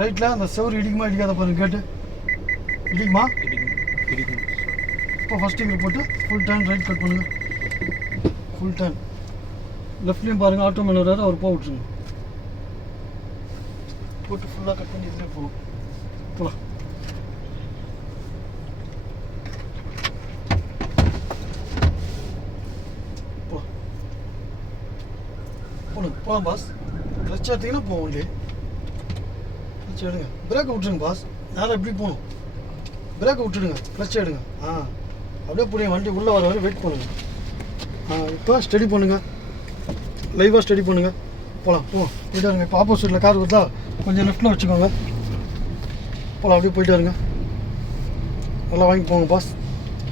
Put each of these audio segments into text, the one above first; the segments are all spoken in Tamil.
ரைட்டில் அந்த செவரு இடிக்குமா இடிக்காத பாருங்கள் கேட்டு இடிக்குமா இடிக்கும். இப்போ ஃபஸ்ட் கியர் போட்டு ஃபுல் டர்ன் ரைட் கட் பண்ணுங்கள். ஃபுல் டர்ன் லெஃப்ட்லேயும் பாருங்கள் ஆட்டோ மேன் வராரு அவர் போக விட்ருங்க. போட்டு ஃபுல்லாக கட் பண்ணி இதிலே போகணும். போகலாம். போகலாம் பாஸ். கிளச் எடுத்தீங்கன்னா போகும் வண்டி. கிளச் எடுங்க. பிரேக்கை விட்டுருங்க பாஸ். நேரம் எப்படி போகணும். பிரேக்கை விட்டுடுங்க. கிளச் எடுங்க. அப்படியே புரியும். வண்டி உள்ளே வர வரை வெயிட் பண்ணுங்கள். இப்போ ஸ்டடி பண்ணுங்கள். லைவாக ஸ்டடி பண்ணுங்கள். போகலாம். போவோம். போயிட்டு வருங்க. இப்போ ஆப்போசிட்டில் கார் வருதா கொஞ்சம் லெஃப்ட்டில் வச்சுக்கோங்க. போகலாம். அப்படியே போயிட்டு வருங்க. நல்லா வாங்கி போங்க பாஸ்.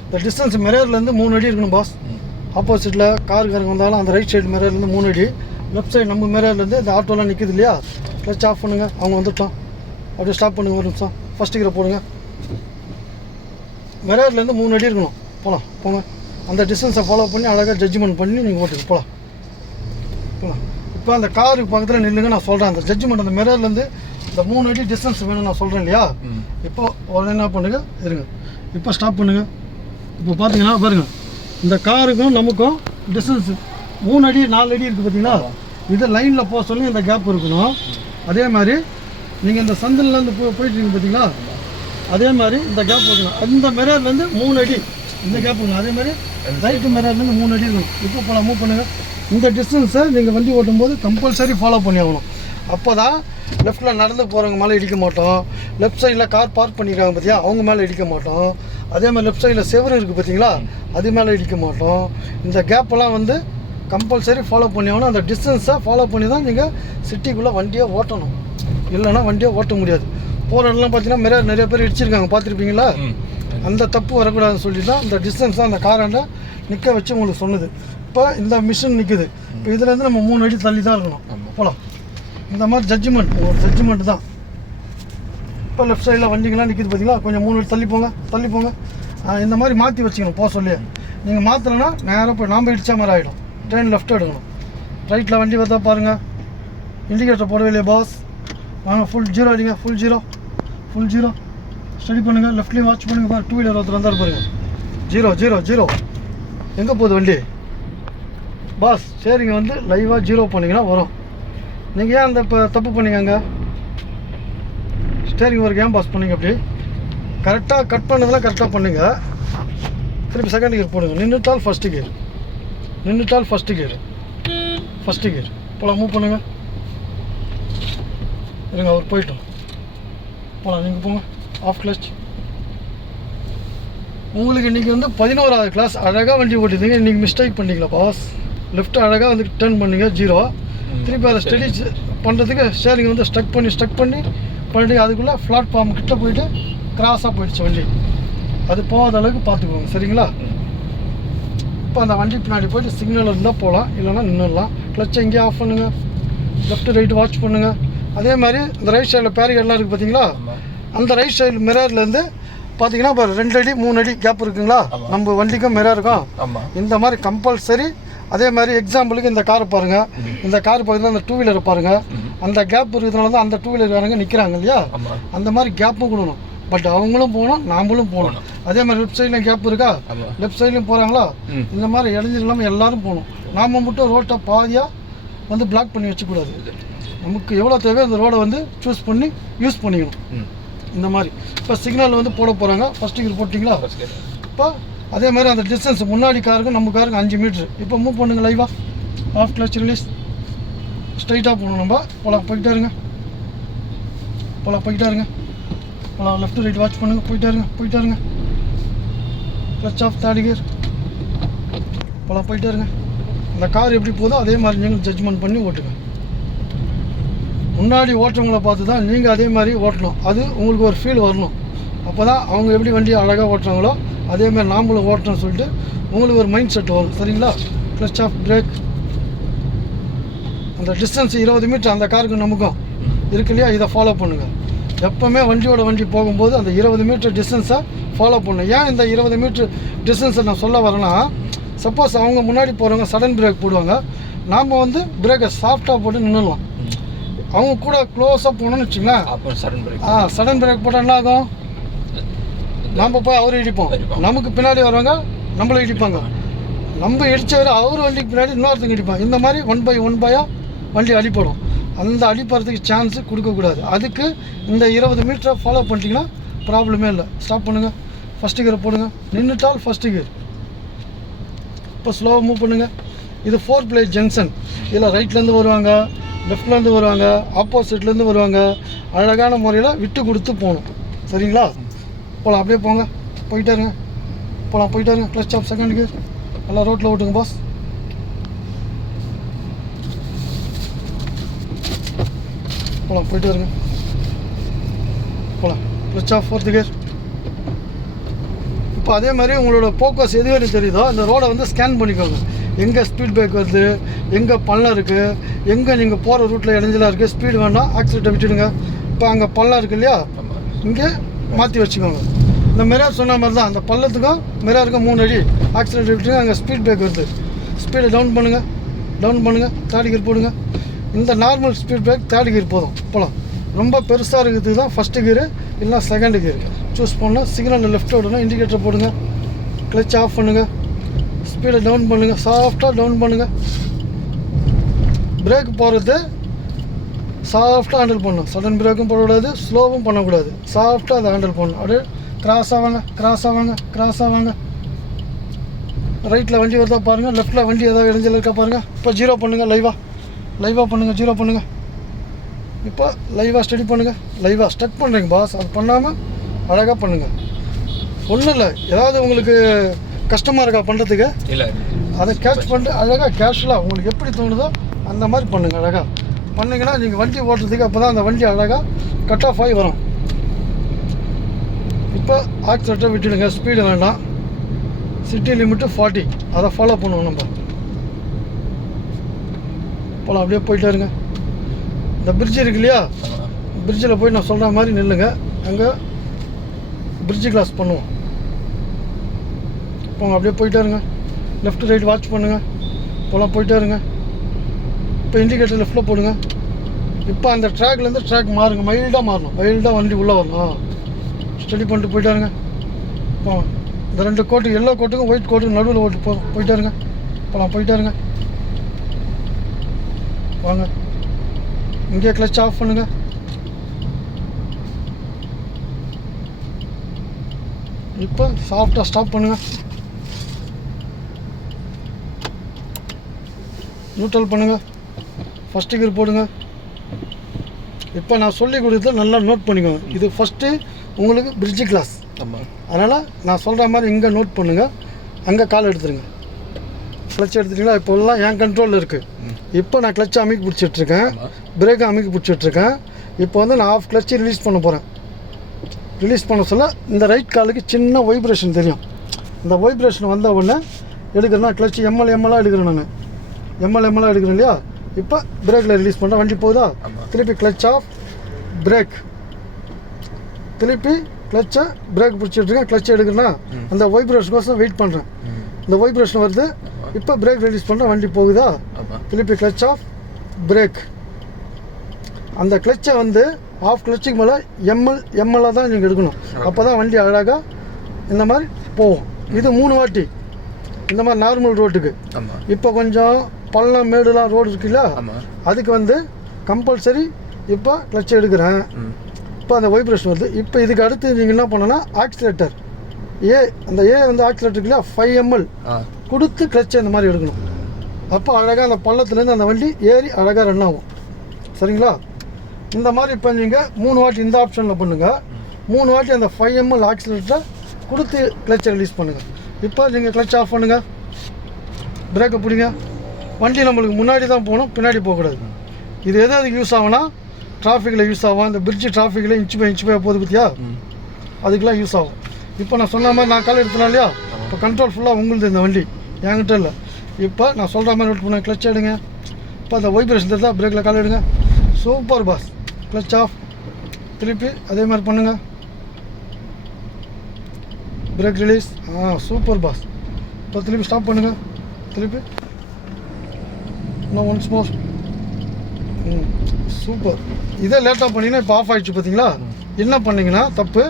இந்த டிஸ்டன்ஸ் மிரர்லேருந்து 3 அடி இருக்கணும் பாஸ். ஆப்போசிட்டில் காருக்காரங்க வந்தாலும் அந்த ரைட் சைடு மிரர்லேருந்து 3 அடி, லெஃப்ட் சைடு நம்ம மிரர்லேருந்து இந்த ஆட்டோலாம் நிற்கிது இல்லையா, கிளச் ஆஃப் பண்ணுங்கள். அவங்க வந்துட்டோம். அப்படியே ஸ்டாப் பண்ணுங்கள். ஒரு நிமிஷம். ஃபஸ்ட் கியரை போடுங்க. மிரர்லேருந்து 3 அடி இருக்கணும். போகலாம். போங்க. அந்த டிஸ்டன்ஸை ஃபாலோ பண்ணி அழகாக ஜட்ஜ்மெண்ட் பண்ணி நீங்கள் ஓட்டுங்க. போகலாம். போகலாம். இப்போ அந்த காருக்கு பக்கத்தில் நில்லுங்க. நான் சொல்கிறேன் அந்த ஜட்ஜ்மெண்ட் அந்த மிரர்லேருந்து இந்த 3 அடி டிஸ்டன்ஸ் வேணும் நான் சொல்கிறேன் இல்லையா. இப்போ உடனே என்ன பண்ணுங்கள் இருங்க. இப்போ ஸ்டாப் பண்ணுங்கள். இப்போ பார்த்தீங்கன்னா பாருங்கள் இந்த காருக்கும் நமக்கும் டிஸ்டன்ஸ் 3 அடி 4 அடி இருக்குது பார்த்தீங்களா. இது லைனில் போக சொல்லி இந்த கேப் இருக்கணும். அதே மாதிரி நீங்கள் இந்த சந்திலேருந்து போயிட்டுருக்கீங்க பார்த்தீங்களா, அதே மாதிரி இந்த கேப் இருக்கணும். அந்த மிரர்லேருந்து 3 அடி இந்த கேப் இருக்கணும். அதே மாதிரி ரைட்டு மிரர்லேருந்து 3 அடி இருக்கணும். இப்போ போல மூவ் பண்ணுங்கள். இந்த டிஸ்டன்ஸை நீங்கள் வண்டி ஓட்டும்போது கம்பல்சரி ஃபாலோ பண்ணி ஆகணும். அப்போ தான் லெஃப்ட்டில் நடந்து போகிறவங்க மேலே இடிக்க மாட்டோம். லெஃப்ட் சைடில் கார் பார்க் பண்ணியிருக்காங்க பார்த்தியா அவங்க மேலே இடிக்க மாட்டோம். அதே மாதிரி லெஃப்ட் சைடில் செவரு இருக்குது பார்த்தீங்களா அது மேலே இடிக்க மாட்டோம். இந்த கேப்பெல்லாம் வந்து கம்பல்சரி ஃபாலோ பண்ணி ஆகணும். அந்த டிஸ்டன்ஸை ஃபாலோ பண்ணி தான் நீங்கள் சிட்டிக்குள்ளே வண்டியை ஓட்டணும். இல்லைன்னா வண்டியை ஓட்ட முடியாது. போகிற இடம்லாம் பார்த்தீங்கன்னா மிரர் நிறைய பேர் இடிச்சிருக்காங்க பார்த்துருப்பீங்களா. அந்த தப்பு வரக்கூடாதுன்னு சொல்லி தான் இந்த டிஸ்டன்ஸ் தான் அந்த காராண்ட நிற்க வச்சு உங்களுக்கு சொன்னது. இப்போ இந்த மிஷின் நிற்குது. இப்போ இதுலேருந்து நம்ம 3 அடி தள்ளி தான் இருக்கணும். போகலாம். இந்த மாதிரி ஜட்ஜ்மெண்ட் ஒரு ஜட்ஜ்மெண்ட் தான். இப்போ லெஃப்ட் சைடில் வண்டிங்கெலாம் நிற்கிது பார்த்தீங்களா, கொஞ்சம் 3 அடி தள்ளி போங்க. தள்ளி போங்க. இந்த மாதிரி மாற்றி வச்சுக்கணும் போக சொல்லி. நீங்கள் மாற்றலைன்னா நேராக போய் நாம் இடித்த மாதிரி ஆகிடும். ட்ரெயின் லெஃப்ட் எடுக்கணும். ரைட்டில் வண்டி பார்த்தா பாருங்கள். இண்டிகேட்டர் போடவே இல்லையா பாஸ். வாங்க ஃபுல் ஜீரோ அடிங்க. Full zero. Full zero study பண்ணுங்கள். லெஃப்ட்லேயும் வாட்ச் பண்ணுங்கள் பாரு. 2 வீலர் ஒருத்தர் வந்தார் பாருங்கள். 0 0 0 எங்கே போகுது வண்டி பாஸ். சரிங்க வந்து லைவாக 0 பண்ணிங்கன்னா வரும். நீங்கள் ஏன் அந்த இப்போ தப்பு பண்ணிங்க ஸ்டேரிங் ஒர்க் ஏன் பாஸ் பண்ணிங்க அப்படி. கரெக்டாக கட் பண்ணதெல்லாம் கரெக்டாக பண்ணுங்க. திருப்பி செகண்ட் கியர் போடுங்க. நின்றுட்டால் ஃபஸ்ட்டு கியர். நின்றுட்டால் ஃபஸ்ட்டு கியர். First gear. போகலாம். மூவ் பண்ணுங்கள். இருங்க அவர் போயிட்டோம். போகலாம். நீங்கள் போங்க. Off clutch. உங்களுக்கு இன்றைக்கி வந்து 11வது கிளாஸ் அழகாக வண்டி ஓட்டிருந்தீங்க. இன்றைக்கி மிஸ்டேக் பண்ணிங்களா பாஸ். லெஃப்ட்டு அழகாக வந்து டர்ன் பண்ணிங்க 0. திருப்பி அதை ஸ்டடி பண்ணுறதுக்கு ஸ்டேரிங் வந்து ஸ்டக் பண்ணி பண்ணிட்டு அதுக்குள்ளே பிளாட்ஃபார்ம் கிட்ட போயிட்டு கிராஸாக போயிடுச்சு வண்டி. அது போகாத அளவுக்கு பார்த்துக்கோங்க சரிங்களா. இப்போ அந்த வண்டி பின்னாடி போயிட்டு சிக்னல் இருந்தால் போகலாம், இல்லைன்னா நின்றுடலாம். கிளச்சை எங்கேயும் ஆஃப் பண்ணுங்கள். லெஃப்ட்டு ரைட்டு வாட்ச் பண்ணுங்கள். அதே மாதிரி இந்த ரைட் சைடில் பேரிகேட்லாம் இருக்குது பார்த்தீங்களா, அந்த ரைட் சைடு மிரர்லேருந்து பார்த்தீங்கன்னா இப்போ 2 அடி 3 அடி கேப் இருக்குங்களா நம்ம வண்டிக்கும் மிரருக்கும். இந்த மாதிரி கம்பல்சரி. அதே மாதிரி எக்ஸாம்பிளுக்கு இந்த காரை பாருங்கள். இந்த கார் பார்த்தீங்கன்னா அந்த 2 வீலரை பாருங்கள். அந்த கேப் இருக்கிறதுனால தான் அந்த 2 வீலர்காரங்க நிற்கிறாங்க இல்லையா. அந்த மாதிரி கேப்பும் கொடுக்கணும். பட் அவங்களும் போகணும், நாமளும் போகணும். அதே மாதிரி லெஃப்ட் சைட்லையும் கேப் இருக்கா, லெஃப்ட் சைட்லையும் போகிறாங்களா. இந்த மாதிரி இடைஞ்சல் இல்லாமல் எல்லோரும் போகணும். நாம் மட்டும் ரோட்டை பாதியாக வந்து பிளாக் பண்ணி வச்சக்கூடாது. நமக்கு எவ்வளோ தேவையோ அந்த ரோடை வந்து சூஸ் பண்ணி யூஸ் பண்ணிக்கணும். இந்த மாதிரி இப்போ சிக்னல் வந்து போட போகிறாங்க. ஃபஸ்ட்டு கியர் போட்டிங்களா. இப்போ அதே மாதிரி அந்த டிஸ்டன்ஸ் முன்னாடி காருக்கும் நம்ம காருக்கும் 5 மீட்ரு. இப்போ மூவ் பண்ணுங்கள் லைவாக. Off clutch release. ஸ்ட்ரைட்டாக போகணும் நம்ம. போகலாம். போய்கிட்டே இருங்க. போகலாம். போய்கிட்டே இருங்க. போகலாம். லெஃப்ட் ரைட் வாட்ச் பண்ணுங்கள். போய்கிட்டே இருங்க. போய்கிட்டே இருங்க. Clutch off 3rd gear. போகலாம். போய்கிட்டே இருங்க. அந்த கார் எப்படி போதோ அதே மாதிரி நீங்கள் ஜட்ஜ்மெண்ட் பண்ணி ஓட்டுங்க. முன்னாடி ஓட்டுறவங்களை பார்த்து தான் நீங்கள் அதே மாதிரி ஓட்டணும். அது உங்களுக்கு ஒரு ஃபீல் வரணும். அப்போ தான் அவங்க எப்படி வண்டி அழகாக ஓட்டுறாங்களோ அதேமாதிரி நாமளும் ஓட்டணும்னு சொல்லிட்டு உங்களுக்கு ஒரு மைண்ட் செட் வரும் சரிங்களா. Clutch off brake. அந்த டிஸ்டன்ஸ் 20 மீட்டர் அந்த காருக்கு நமக்கும் இருக்கு இல்லையா, இதை ஃபாலோ பண்ணுங்கள். எப்போவுமே வண்டி போகும்போது அந்த 20 மீட்டர் டிஸ்டன்ஸை ஃபாலோ பண்ணணும். ஏன் இந்த 20 மீட்டர் டிஸ்டன்ஸை நான் சொல்ல வரேன்னா, சப்போஸ் அவங்க முன்னாடி போகிறவங்க சடன் பிரேக் போடுவாங்க, நாம் வந்து பிரேக்கை சாஃப்டாக போட்டு நின்றுடலாம். அவங்க கூட க்ளோஸாக போகணும்னு வச்சுங்களேன், அப்போ சடன் பிரேக் சடன் பிரேக் போட்டால் என்ன ஆகும்? நம்ம போய் அவரை இடிப்போம், நமக்கு பின்னாடி வருவாங்க நம்மளை இடிப்பாங்க, நம்ம இடித்தவர் அவர் வண்டிக்கு பின்னாடி இன்னொருத்தங்க இடிப்பாங்க. இந்த மாதிரி 1 by 1 வண்டி அடிப்படும். அந்த அடிப்படுறதுக்கு சான்ஸு கொடுக்கக்கூடாது. அதுக்கு இந்த 20 மீட்டரை ஃபாலோ பண்ணிட்டீங்கன்னா ப்ராப்ளமே இல்லை. ஸ்டாப் பண்ணுங்கள், ஃபஸ்ட்டு கியரை போடுங்க, நின்றுட்டால் ஃபஸ்ட்டு கியர். இப்போ ஸ்லோவாக மூவ் பண்ணுங்கள். இது 4 play ஜங்ஷன். இதில் ரைட்லேருந்து வருவாங்க, லெஃப்ட்லேருந்து வருவாங்க, ஆப்போசிட்லேருந்து வருவாங்க. அழகான முறையில் விட்டு கொடுத்து போகணும். சரிங்களா? போகலாம், அப்படியே போங்க, போயிட்டே இருங்க, போகலாம், போயிட்டே இருங்க. க்ளச் ஆஃப் செகண்ட் கியர் எல்லாம் ரோட்டில் ஓட்டுங்க பாஸ். போகலாம், போயிட்டே இருங்க, போகலாம். Clutch off 4th gear. இப்போ அதே மாதிரி உங்களோட ஃபோக்கஸ் எது வரைக்கும் தெரியுதோ அந்த ரோடை வந்து ஸ்கேன் பண்ணிக்கோங்க. எங்கே ஸ்பீட் பிரேக் வருது, எங்கே பள்ளம் இருக்குது, எங்கே நீங்கள் போகிற ரூட்டில் இடைஞ்சலாக இருக்குது, ஸ்பீடு வேண்டாம், ஆக்சிலேட்டரை விட்டுடுங்க. இப்போ அங்கே பள்ளம் இருக்குது இல்லையா, இங்கே மாற்றி வச்சுக்கோங்க. இந்த மிரர் சொன்ன மாதிரி தான், அந்த பள்ளத்துக்கும் மிரருக்கும் 3 அடி ஆக்சிலேட்டர் விட்டுருங்க. அங்கே ஸ்பீட் பிரேக் வருது, ஸ்பீடை டவுன் பண்ணுங்கள், டவுன் பண்ணுங்கள், 3rd கியர் போடுங்க. இந்த normal speed break 3rd gear போதும். போகலாம். ரொம்ப பெருசாக இருக்கிறதுக்கு தான் 1st கியரு இல்லைனா 2nd கியர் சூஸ் பண்ணால். சிக்னலில் லெஃப்ட் விடணும், இண்டிகேட்டர் போடுங்க, கிளச் ஆஃப் பண்ணுங்கள், ஸ்பீடை டவுன் பண்ணுங்கள், சாஃப்டாக டவுன் பண்ணுங்கள். பிரேக் போகிறது சாஃப்டாக ஹேண்டில் பண்ணணும். சடன் பிரேக்கும் போடக்கூடாது, ஸ்லோவும் பண்ணக்கூடாது, சாஃப்டாக அதை ஹேண்டில் பண்ணணும். அப்படியே கிராஸ் ஆவாங்க, கிராஸ் ஆவாங்க, கிராஸ் ஆவாங்க. ரைட்டில் வண்டி வருதா பாருங்கள், லெஃப்ட்டில் வண்டி ஏதாவது இடைஞ்சல் இருக்கா பாருங்கள். இப்போ 0 பண்ணுங்கள், லைவாக பண்ணுங்கள், 0 பண்ணுங்கள். இப்போ லைவாக ஸ்டடி பண்ணுங்கள். லைவாக ஸ்டக் பண்ணுறீங்க பாஸ், அது பண்ணாமல் அழகாக பண்ணுங்கள். ஒன்றும் இல்லை, ஏதாவது உங்களுக்கு கஷ்டமாக இருக்கா பண்ணுறதுக்கு? இல்லை, அதை கேட்ச் பண்ணிட்டு அழகாக கேஷுவலாக உங்களுக்கு எப்படி தோணுதோ அந்த மாதிரி பண்ணுங்கள். அழகாக பண்ணிங்கன்னா நீங்கள் வண்டி ஓட்டுறதுக்கு அப்போ தான் அந்த வண்டி அழகாக கட் ஆஃப் ஆகி வரும். இப்போ ஆக்சிலேட்டரை விட்டுடுங்க, ஸ்பீடு வேண்டாம். சிட்டி லிமிட்டு 40, அதை ஃபாலோ பண்ணுவோம் நம்ம. போகலாம், அப்படியே போயிட்டே இருங்க. இந்த பிரிட்ஜ் இருக்கு இல்லையா, பிரிட்ஜில் போய் நான் சொல்கிற மாதிரி நில்லுங்க. அங்கே பிரிட்ஜு கிளாஸ் பண்ணுவோம். போங்க, அப்படியே போயிட்டே இருங்க. லெஃப்ட் ரைட் வாட்ச் பண்ணுங்கள். போகலாம், போயிட்டே இருங்க. இப்போ இண்டிகேட்டர் லெஃப்ட்டில் போடுங்க. இப்போ அந்த ட்ராக்லேருந்து ட்ராக் மாறுங்க, மைல்டாக மாறணும், மைல்டாக வண்டி உள்ளே வரணும். ஸ்டடி பண்ணிட்டு போயிட்டே இருங்க. போங்க, இந்த 2 கோட்டு, எல்லோ கோட்டுக்கும் ஒயிட் கோட்டுக்கும் நடுவில் ஓட்டு போயிட்டே இருங்க. போகலாம், போயிட்டே இருங்க. வாங்க, இங்கே கிளச் ஆஃப் பண்ணுங்க. இப்போ சாஃப்டாக ஸ்டாப் பண்ணுங்க. நியூட்ரல் பண்ணுங்க, 1st கியர் போடுங்க. இப்போ நான் சொல்லி கொடுத்தது நல்லா நோட் பண்ணிக்கோங்க. இது ஃபஸ்ட்டு உங்களுக்கு பிரிட்ஜு கிளாஸ். அதனால் நான் சொல்கிற மாதிரி இங்கே நோட் பண்ணுங்கள். அங்கே கால் எடுத்துருங்க. கிளச் எடுத்துட்டிங்களா? இப்போல்லாம் என் கண்ட்ரோலில் இருக்குது. இப்போ நான் கிளச்சை அமைக்கி பிடிச்சிட்ருக்கேன், பிரேக்கை அமைக்கி பிடிச்சிட்ருக்கேன். இப்போ வந்து நான் ஆஃப் கிளச்சு ரிலீஸ் பண்ண போகிறேன். ரிலீஸ் பண்ண சொல்ல இந்த ரைட் காலுக்கு சின்ன வைப்ரேஷன் தெரியும். இந்த வைப்ரேஷன் வந்த உடனே எடுக்கிறேன்னா கிளச்சு எம்எல்லாக எடுக்கிறேன். நான் எம்எல்லாக எடுக்கிறேன் இல்லையா? இப்போ பிரேக்கில் ரிலீஸ் பண்ணுறேன், வண்டி போகுதா? திருப்பி கிளச் ஆஃப், பிரேக், திருப்பி கிளச்சை பிரேக் பிடிச்சிட்ருக்கேன். கிளச்சை எடுக்கிறேன்னா அந்த வைப்ரேஷனுக்கோசம் வெயிட் பண்ணுறேன். இந்த வைப்ரேஷன் வருது, இப்போ பிரேக் ரிலீஸ் பண்ணுறேன், வண்டி போகுதா? திருப்பி கிளச் ஆஃப், பிரேக். அந்த கிளச்சை வந்து ஆஃப் கிளச்சுக்கு மேலே எம்எல்லாக தான் நீங்கள் எடுக்கணும். அப்போ தான் வண்டி அழகாக இந்த மாதிரி போகும். இது 3 வாட்டி இந்த மாதிரி நார்மல் ரோட்டுக்கு. இப்போ கொஞ்சம் பள்ளம் மேடுலாம் ரோடு இருக்குல்ல, அதுக்கு வந்து கம்பல்சரி இப்போ கிளச்சை எடுக்கிறேன். இப்போ அந்த வைப்ரேஷன் வருது. இப்போ இதுக்கு அடுத்து நீங்கள் என்ன பண்ணணும்னா ஆக்சிலேட்டர் அந்த வந்து ஆக்சிலேட்டர் இருக்குல்ல 5 ml கொடுத்து கிளச்சை இந்த மாதிரி எடுக்கணும். அப்போ அழகாக அந்த பள்ளத்துலேருந்து அந்த வண்டி ஏறி அழகாக ரன் ஆகும். சரிங்களா? இந்த மாதிரி இப்போ நீங்கள் 3 வாட்டி இந்த ஆப்ஷனில் பண்ணுங்கள். 3 வாட்டி அந்த 5 ml ஆக்சிலேட்டரை கொடுத்து கிளச்சை ரிலீஸ் பண்ணுங்கள். இப்போ நீங்கள் கிளச் ஆஃப் பண்ணுங்கள், பிரேக்கை பிடிங்க. வண்டி நம்மளுக்கு முன்னாடி தான் போகணும், பின்னாடி போகக்கூடாது. இது எதுக்கு யூஸ் ஆகும்னா டிராஃபிக்கில் யூஸ் ஆகும். இந்த பிரிட்ஜ் டிராஃபிக்கில் இன்ச்சு பை போகுது பார்த்தியா, அதுக்கெலாம் யூஸ் ஆகும். இப்போ நான் சொன்ன மாதிரி நான் கால் எடுத்தேன் இல்லையா, இப்போ கண்ட்ரோல் ஃபுல்லாக உங்களுது இந்த வண்டி, என்கிட்ட இல்லை. இப்போ நான் சொல்கிற மாதிரி நோட் பண்ண கிளச் எடுங்க. இப்போ அந்த வைப்ரேஷன் இருந்தால் பிரேக்கில் கால் எடுங்க. Super pass. கிளச் ஆஃப், திருப்பி அதே மாதிரி பண்ணுங்கள், பிரேக் ரிலீஸ். Super pass. இப்போ திருப்பி ஸ்டாப் பண்ணுங்கள், திருப்பி இன்னும் ஒன்ஸ் மோர். சூப்பர். இதே லேட்டாக பண்ணிங்கன்னா இப்போ ஆஃப் ஆகிடுச்சு பார்த்தீங்களா? என்ன பண்ணிங்கன்னா தப்பு,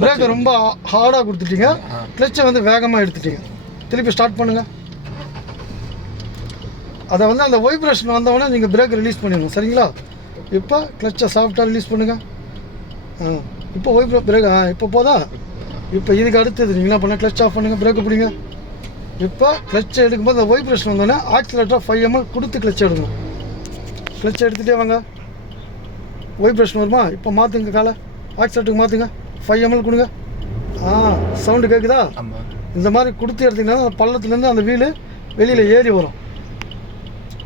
பிரேக்கை ரொம்ப ஹார்டாக கொடுத்துட்டீங்க, கிளச்சை வந்து வேகமாக எடுத்துட்டீங்க. திருப்பி ஸ்டார்ட் பண்ணுங்கள். அதை வந்து அந்த வைப்ரேஷன் வந்தவொடனே நீங்கள் பிரேக் ரிலீஸ் பண்ணிடணும். சரிங்களா? இப்போ கிளச்சை சாஃப்டாக ரிலீஸ் பண்ணுங்கள். இப்போ பிரேக் இப்போ போதா? இப்போ இதுக்கு அடுத்தது நீங்கள் என்ன பண்ண, கிளச் ஆஃப் பண்ணுங்கள், பிரேக்கை பிடிங்க. இப்போ கிளச்சை எடுக்கும்போது அந்த வைப்ரேஷன் வந்தோடனே ஆக்சிலேட்டராக 5 ml கொடுத்து கிளச்சை எடுக்கணும். கிளச்சை எடுத்துகிட்டே வாங்க. வைப்ரேஷன் வருமா? இப்போ மாற்றுங்க, காலை ஆக்சிலேட்டருக்கு மாற்றுங்க, 5 ml கொடுங்க. சவுண்டு கேட்குதா? இந்த மாதிரி கொடுத்து எடுத்திங்கன்னா அந்த பள்ளத்துலேருந்து அந்த வீலு வெளியில் ஏறி வரும்.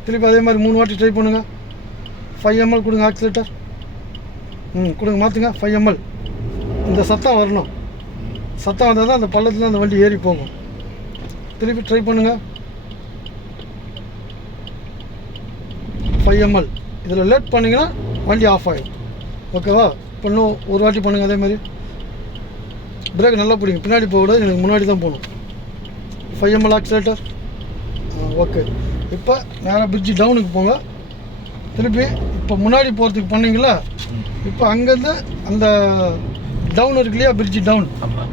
திருப்பி அதே மாதிரி 3 வாட்டி ட்ரை பண்ணுங்கள். 5 ml கொடுங்க ஆக்சிலேட்டர். கொடுங்க, மாற்றுங்க, 5 ml. இந்த சத்தம் வரணும். சத்தம் வந்தால் தான் அந்த பள்ளத்தில் அந்த வண்டி ஏறி போகும். திருப்பி ட்ரை பண்ணுங்கள். 5 ml. இதில் லேட் பண்ணிங்கன்னா வண்டி ஆஃப் ஆகிடும். ஓகேவா? இப்போ இன்னும் ஒரு வாட்டி பண்ணுங்கள் அதே மாதிரி. பிரேக் நல்லா பிடிங்க, பின்னாடி போகக்கூடாது, எனக்கு முன்னாடி தான் போகணும். 5 ml ஆக்சிலேட்டர். ஓகே. இப்போ நேராக பிரிட்ஜு டவுனுக்கு போங்க. திருப்பி இப்போ முன்னாடி போகிறதுக்கு பண்ணிங்களா, இப்போ அங்கேருந்து அந்த டவுன் இருக்கு இல்லையா, பிரிட்ஜு டவுன்,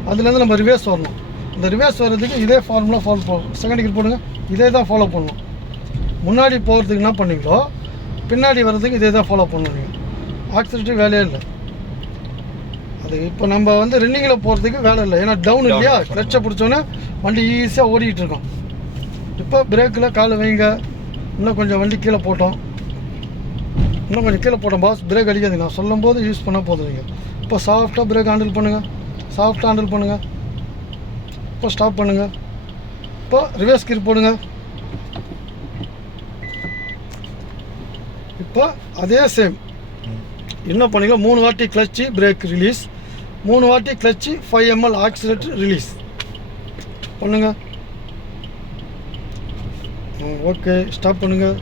அதுலேருந்து நம்ம ரிவேர்ஸ் வரணும். இந்த ரிவேர்ஸ் வர்றதுக்கு இதே ஃபார்முலா ஃபாலோ பண்ணணும். செகண்ட் கியர் போடுங்க, இதே தான் ஃபாலோ பண்ணணும். முன்னாடி போகிறதுக்கு என்ன பண்ணீங்களோ பின்னாடி வர்றதுக்கு இதே தான் ஃபாலோ பண்ணணும். நீங்கள் ஆக்சிலேட்டர் வேலையே இல்லை. அது இப்போ நம்ம வந்து ரன்னிங்கில் போகிறதுக்கு வேலை இல்லை, ஏன்னா டவுன் இல்லையா, கிளச்சை பிடிச்சோன்னே வண்டி ஈஸியாக ஓடிக்கிட்டு இருக்கோம். இப்போ பிரேக்கில் காலை வைங்க. இன்னும் கொஞ்சம் வண்டி கீழே போட்டோம், இன்னும் கொஞ்சம் கீழே போட்டோம் பாஸ். பிரேக் அடிக்காது, நான் சொல்லும் போது யூஸ் பண்ணால் போதும். நீங்கள் இப்போ சாஃப்டாக பிரேக் ஹேண்டில் பண்ணுங்கள், சாஃப்டாக ஹேண்டில் பண்ணுங்கள். இப்போ ஸ்டாப் பண்ணுங்கள். இப்போ ரிவர்ஸ் கீர் போடுங்க. இப்போ அதே சேம் என்ன பண்ணிக்கலாம், 3 வாட்டி கிளச்சு பிரேக் ரிலீஸ், 3 வாட்டி கிளச்சு 5 ml ஆக்சிலேட்டர் ரிலீஸ் பண்ணுங்கள். ஓகே, ஸ்டாப் பண்ணுங்கள்.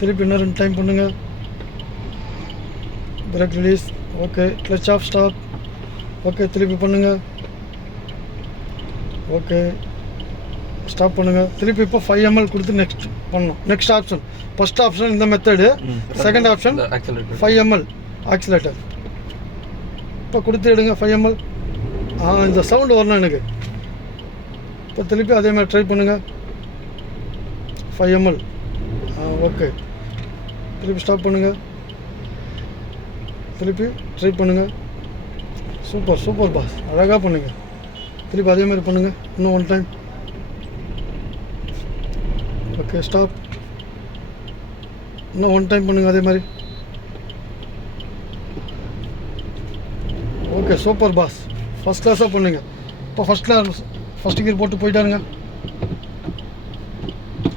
திருப்பி இன்னும் 2 டைம் பண்ணுங்கள். Brake release. Okay, clutch off, stop. Okay, திருப்பி பண்ணுங்கள். ஓகே, ஸ்டாப் பண்ணுங்கள். திருப்பி இப்போ 5 ml கொடுத்து நெக்ஸ்ட் பண்ணணும். நெக்ஸ்ட் ஆப்ஷன், ஃபஸ்ட் ஆப்ஷன் இந்த method, second option 5 ml accelerator. இப்போ கொடுத்து எடுங்க 5 ml. இந்த சவுண்டு வரணும் எனக்கு. இப்போ திருப்பி அதே மாதிரி ட்ரை பண்ணுங்கள். 5 ml. ஓகே, திருப்பி ஸ்டாப் பண்ணுங்கள். திருப்பி ட்ரை பண்ணுங்கள். சூப்பர் சூப்பர் பாஸ், அழகாக பண்ணுங்கள். திருப்பி அதே மாதிரி பண்ணுங்கள். இன்னும் 1 டைம். Okay, stop. இன்னும் 1 டைம் பண்ணுங்கள் அதே மாதிரி. ஓகே, சூப்பர் பாஸ், ஃபஸ்ட் கிளாஸாக பண்ணுங்க. இப்போ ஃபஸ்ட் கியர் போட்டு போயிட்டாருங்க.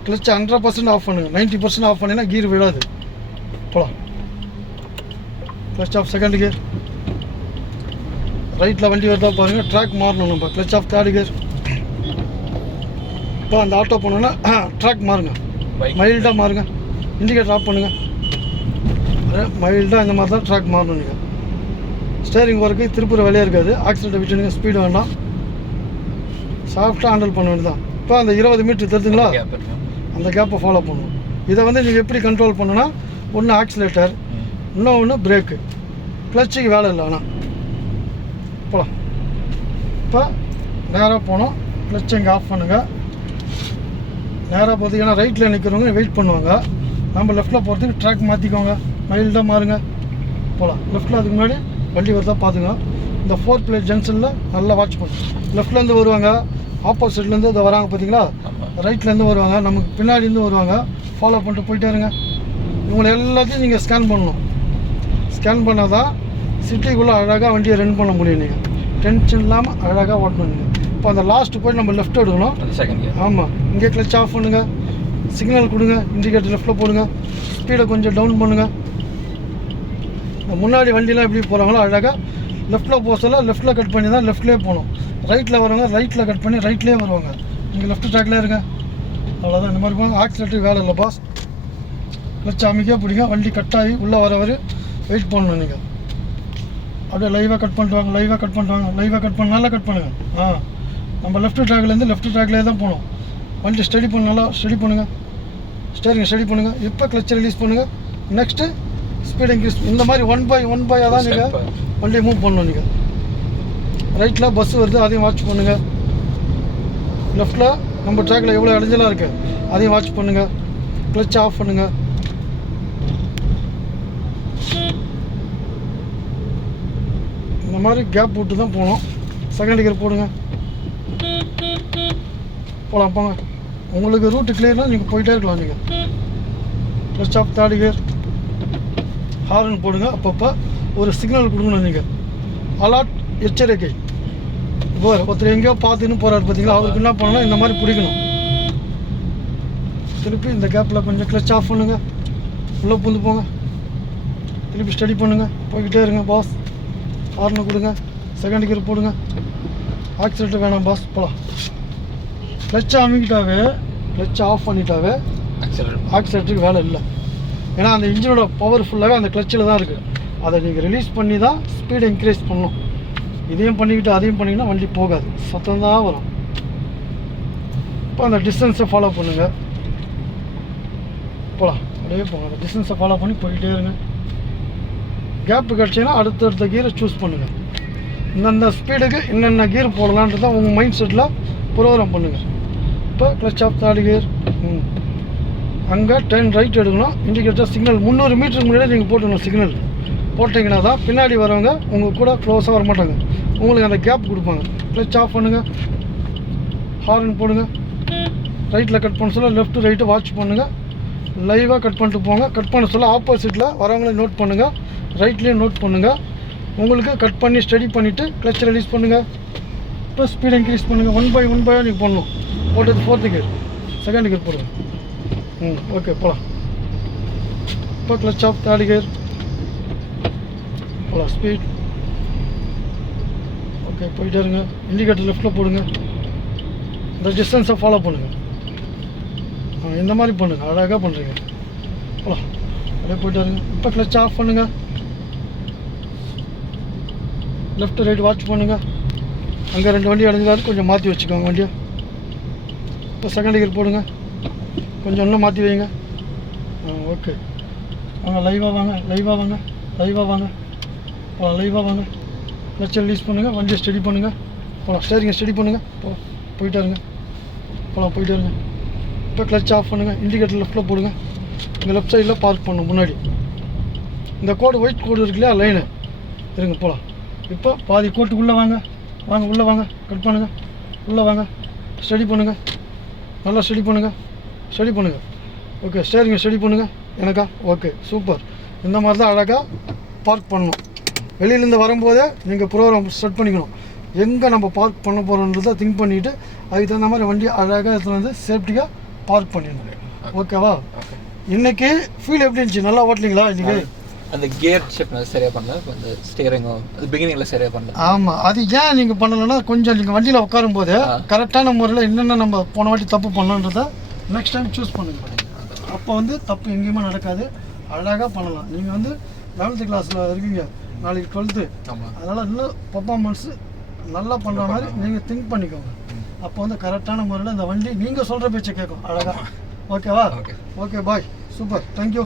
கிளச்சை 100% ஆஃப் பண்ணுங்கள். 90% ஆஃப் பண்ணிங்கன்னா கீர் விடாது. போகலாம். Clutch off second gear. ரைட்டில் வண்டி வருதா பாருங்கள், ட்ராக் மாறணும் நம்ம. Clutch off third gear. இப்போ அந்த ஆட்டோ போனோன்னா ட்ராக் மாறுங்க, மைல்டாக மாறுங்க. இண்டிகேட்டர் ஆஃப் பண்ணுங்கள். மைல்டாக இந்த மாதிரி தான் ட்ராக் மாறணும். நீங்கள் ஸ்டேரிங் ஒர்க்கு திருப்புற வேலையாக இருக்காது. ஆக்சிலேட்டர் விட்டுனுங்க, ஸ்பீடு வேண்டாம், சாஃப்டாக ஹேண்டில் பண்ண வேண்டியதான். இப்போ அந்த 20 மீட்டர் தெரிஞ்சுங்களா, அந்த கேப்பை ஃபாலோ பண்ணணும். இதை வந்து நீங்கள் எப்படி கண்ட்ரோல் பண்ணணும்னா, ஒன்று ஆக்சிலேட்டர், இன்னொன்று பிரேக்கு, கிளச்சுக்கு வேலை இல்லை. ஆனால் போகலாம். இப்போ நேராக போனோம், கிளச்சை இங்கே ஆஃப் பண்ணுங்கள். நேராக பார்த்தீங்கன்னா ரைட்டில் நிற்கிறவங்க வெயிட் பண்ணுவாங்க. நம்ம லெஃப்ட்டில் போகிறதுக்கு ட்ராக் மாற்றிக்கோங்க, மைல்டாக மாறுங்க. போகலாம். லெஃப்ட்டில் அதுக்கு முன்னாடி வண்டி வருதா பார்த்துங்க. இந்த 4 பிளேட் ஜங்ஷனில் நல்லா வாட்ச் பண்ணுங்க. லெஃப்ட்லேருந்து வருவாங்க, ஆப்போசிட்லேருந்து இதை வராங்க பார்த்தீங்களா, ரைட்லேருந்து வருவாங்க, நமக்கு பின்னாடிலேருந்து வருவாங்க. ஃபாலோ பண்ணிட்டு போயிட்டே இருங்க. இவங்களை எல்லாத்தையும் நீங்கள் ஸ்கேன் பண்ணணும். ஸ்கேன் பண்ணால் தான் சிட்டிக்குள்ளே அழகாக வண்டியை ரன் பண்ண முடியும். நீங்கள் டென்ஷன் இல்லாமல் அழகாக ஓட்டணும். நீங்கள் இப்போ அந்த லாஸ்ட்டு போய் நம்ம லெஃப்ட் எடுக்கணும். ஆமாம், இங்கே கிளச் ஆஃப் பண்ணுங்கள், சிக்னல் கொடுங்க, இண்டிகேட்டர் லெஃப்ட்டில் போடுங்க, ஸ்பீடை கொஞ்சம் டவுன் பண்ணுங்கள். முன்னாடி வண்டிலாம் எப்படி போகிறாங்களோ அழகாக லெஃப்ட்டில் போக சொல்ல லெஃப்ட்டில் கட் பண்ணி தான் லெஃப்ட்லேயே போகணும். ரைட்டில் வரவங்க ரைட்டில் கட் பண்ணி ரைட்லேயே வருவாங்க. நீங்கள் லெஃப்ட் ட்ராக்லேயே இருங்க. அவ்வளோதான். இந்த மாதிரி போங்க. ஆக்சிலேட்டர் வேலை இல்லை பாஸ். கிளச் அமைக்க பிடிங்க. வண்டி கட் ஆகி உள்ளே வர வரை வெயிட் பண்ணணும். நீங்கள் அப்படியே லைவாக கட் பண்ணிட்டு வாங்க, லைவாக கட் பண்ணிட்டு வாங்க, லைவாக கட் பண்ண நல்லா கட் பண்ணுங்கள். நம்ம லெஃப்ட் ட்ராக்லேருந்து லெஃப்ட் ட்ராக்லேயே தான் போகணும். வண்டி ஸ்டடி பண்ண நல்லா ஸ்டடி பண்ணுங்கள். ஸ்டேரிங் ஸ்டடி பண்ணுங்கள். இப்போ கிளச்சை ரிலீஸ் பண்ணுங்கள். நெக்ஸ்ட்டு ஸ்பீட் இன்க்ரீஸ் இந்த மாதிரி ஒன் பை தான் நீங்கள் வண்டியை மூவ் பண்ணணும். நீங்கள் ரைட்டில் பஸ் வருது அதையும் வாட்ச் பண்ணுங்கள். லெஃப்ட்டில் நம்ம ட்ராக்கில் எவ்வளோ இடைஞ்சலாக இருக்குது அதையும் வாட்ச் பண்ணுங்கள். கிளச் ஆஃப் பண்ணுங்கள். இந்த மாதிரி கேப் விட்டு தான் போகணும். செகண்ட் கியர் போடுங்க. போகலாம் போங்க. உங்களுக்கு ரூட்டு கிளியர்னால் நீங்கள் போயிட்டே இருக்கலாம். நீங்கள் clutch off third gear. Horn போடுங்க. அப்பப்போ ஒரு சிக்னல் கொடுக்கணும். நீங்கள் அலாட் எச்சரிக்கை. இப்போ ஒருத்தர் எங்கேயோ பார்த்துன்னு போகிறாரு பார்த்தீங்களா, அவருக்கு என்ன பண்ணணும், இந்த மாதிரி பிடிக்கணும். திருப்பி இந்த கேப்பில் கொஞ்சம் கிளச் ஆஃப் பண்ணுங்கள். உள்ளே புந்து போங்க. திருப்பி ஸ்டடி பண்ணுங்கள். போய்கிட்டே இருங்க பாஸ். ஹார்னு கொடுங்க. செகண்ட் கியர் போடுங்க. ஆக்சிலேட்டர் வேணாம் பாஸ். போகலாம். கிளச் அமைக்கிட்டாவே, கிளச் ஆஃப் பண்ணிட்டாவே ஆக்சிலேட்டருக்கு வேலை இல்லை. ஏன்னா அந்த இன்ஜினோட பவர் ஃபுல்லாகவே அந்த கிளச்சில் தான் இருக்குது. அதை நீங்கள் ரிலீஸ் பண்ணி தான் ஸ்பீடை இன்க்ரீஸ் பண்ணணும். இதையும் பண்ணிக்கிட்டு அதையும் பண்ணிங்கன்னா வண்டி போகாது, சத்தம் தான் வரும். இப்போ அந்த டிஸ்டன்ஸை ஃபாலோ பண்ணுங்கள். போகலாம். அப்படியே போங்க. அந்த டிஸ்டன்ஸை ஃபாலோ பண்ணி போய்கிட்டே இருங்க. கேப்பு கிடச்சின்னா அடுத்தடுத்த கியரை சூஸ் பண்ணுங்கள். இந்தந்த ஸ்பீடுக்கு என்னென்ன கியர் போடலான்றதை உங்கள் மைண்ட் செட்டில் ப்ரோக்ராம் பண்ணுங்கள். இப்போ கிளச் ஆஃப் தேர்ட் கியர். அங்கே 10 ரைட் எடுக்கணும். இண்டிகேட்டர் சிக்னல் 300 மீட்டருக்கு முன்னாடி நீங்கள் போட்டுக்கணும். சிக்னல் போட்டிங்கன்னா தான் பின்னாடி வரவங்க உங்கள் கூட க்ளோஸாக வர மாட்டாங்க, உங்களுக்கு அந்த கேப் கொடுப்பாங்க. கிளச் ஆஃப் பண்ணுங்கள். ஹார்ன் போடுங்க. ரைட்டில் கட் பண்ண சொல்ல லெஃப்ட்டு ரைட்டு வாட்ச் பண்ணுங்கள். லைவாக கட் பண்ணிட்டு போங்க. கட் பண்ண சொல்ல ஆப்போசிட்டில் வரவங்களே நோட் பண்ணுங்கள், ரைட்லேயும் நோட் பண்ணுங்கள். உங்களுக்கு கட் பண்ணி ஸ்டடி பண்ணிவிட்டு கிளச் ரிலீஸ் பண்ணுங்கள். இப்போ ஸ்பீட் இன்க்ரீஸ் பண்ணுங்கள். ஒன் பை நீங்கள் பண்ணணும். போட்டது ஃபோர்த்து கியர். செகண்ட் கியர் போடுங்க. ஓகே போகலாம். இப்போ கிளச் ஆஃப் தேர்ட் கியர். போகலாம். ஸ்பீட். ஓகே போயிட்டே இருங்க. இண்டிகேட்டர் லெஃப்ட்டில் போடுங்க. இந்த டிஸ்டன்ஸை ஃபாலோ பண்ணுங்கள். இந்த மாதிரி பண்ணுங்கள். அழகாக பண்ணுறீங்க. போகலாம். அப்படியே போயிட்டு இருங்க. இப்போ கிளச் ஆஃப் பண்ணுங்கள். லெஃப்ட் ரைட் வாட்ச் பண்ணுங்கள். அங்கே 2 வண்டி அடைஞ்சாலும் கொஞ்சம் மாற்றி வச்சுக்கோங்க வண்டியை. இப்போ செகண்ட் கியர் போடுங்க. கொஞ்சம் இன்னும் மாற்றி வைங்க. ஓகே வாங்க. லைவாக வாங்க. லைவாக வாங்க. கிளச்சை ரிலீஸ் பண்ணுங்கள். வண்டியை ஸ்டடி பண்ணுங்கள். போகலாம். ஸ்டேரிங்கை ஸ்டடி பண்ணுங்கள். போயிட்டே இருங்க. போயிட்டே இருங்க. இப்போ கிளச் ஆஃப் பண்ணுங்கள். இண்டிகேட்டர் லெஃப்ட்டில் போடுங்க. இங்கே லெஃப்ட் சைடில் பார்க் பண்ணணும். முன்னாடி இந்த கோடு ஒயிட் கோடு இருக்கு இல்லையா, லைனு இருங்க. போகலாம். இப்போ பாதி கோட்டுக்குள்ளே வாங்க. உள்ளே வாங்க. கட் பண்ணுங்கள். உள்ளே வாங்க. ஸ்டடி பண்ணுங்கள். நல்லா ஸ்டடி பண்ணுங்கள். ஓகே ஸ்டேரிங்கை ஸ்டடி பண்ணுங்கள். எனக்கா ஓகே சூப்பர். இந்த மாதிரி தான் அழகாக பார்க் பண்ணணும். வெளியிலேருந்து வரும்போதே நீங்கள் ப்ரோக்ராம் செட் பண்ணிக்கணும். எங்கே நம்ம பார்க் பண்ண போகிறோன்றதை திங்க் பண்ணிவிட்டு அதுக்கு தகுந்த மாதிரி வண்டி அழகாக எடுத்துகிட்டு வந்து சேஃப்டியாக பார்க் பண்ணிடணும். ஓகேவா? இன்றைக்கி ஃபீல் எப்படி இருந்துச்சு? நல்லா ஓட்டலீங்களா இன்றைக்கி? அந்த கியர் ஷிஃப்ட் சரியாக பண்ணல. இப்போ அந்த ஸ்டீரிங்கும் அது பிகினிங்கில் சரியாக பண்ணல. ஆமாம். அது ஏன் நீங்கள் பண்ணலைன்னா கொஞ்சம் நீங்கள் வண்டியில் உட்காரும் போது கரெக்டான முறையில் என்னென்ன நம்ம போன வாட்டி தப்பு பண்ணோன்றதை நெக்ஸ்ட் டைம் சூஸ் பண்ணுங்கள். அப்போ வந்து தப்பு எங்கேயுமே நடக்காது. அழகாக பண்ணலாம். நீங்கள் வந்து 11th கிளாஸில் இருக்கீங்க, நாளைக்கு 12th. அதனால் இன்னும் பர்ஃபார்மன்ஸு நல்லா பண்ணுற மாதிரி நீங்கள் திங்க் பண்ணிக்கோங்க. அப்போ வந்து கரெக்டான முறையில் இந்த வண்டி நீங்கள் சொல்கிற பேச்சை கேட்கும் அழகாக. ஓகேவா? Okay bye. சூப்பர். தேங்க்யூ.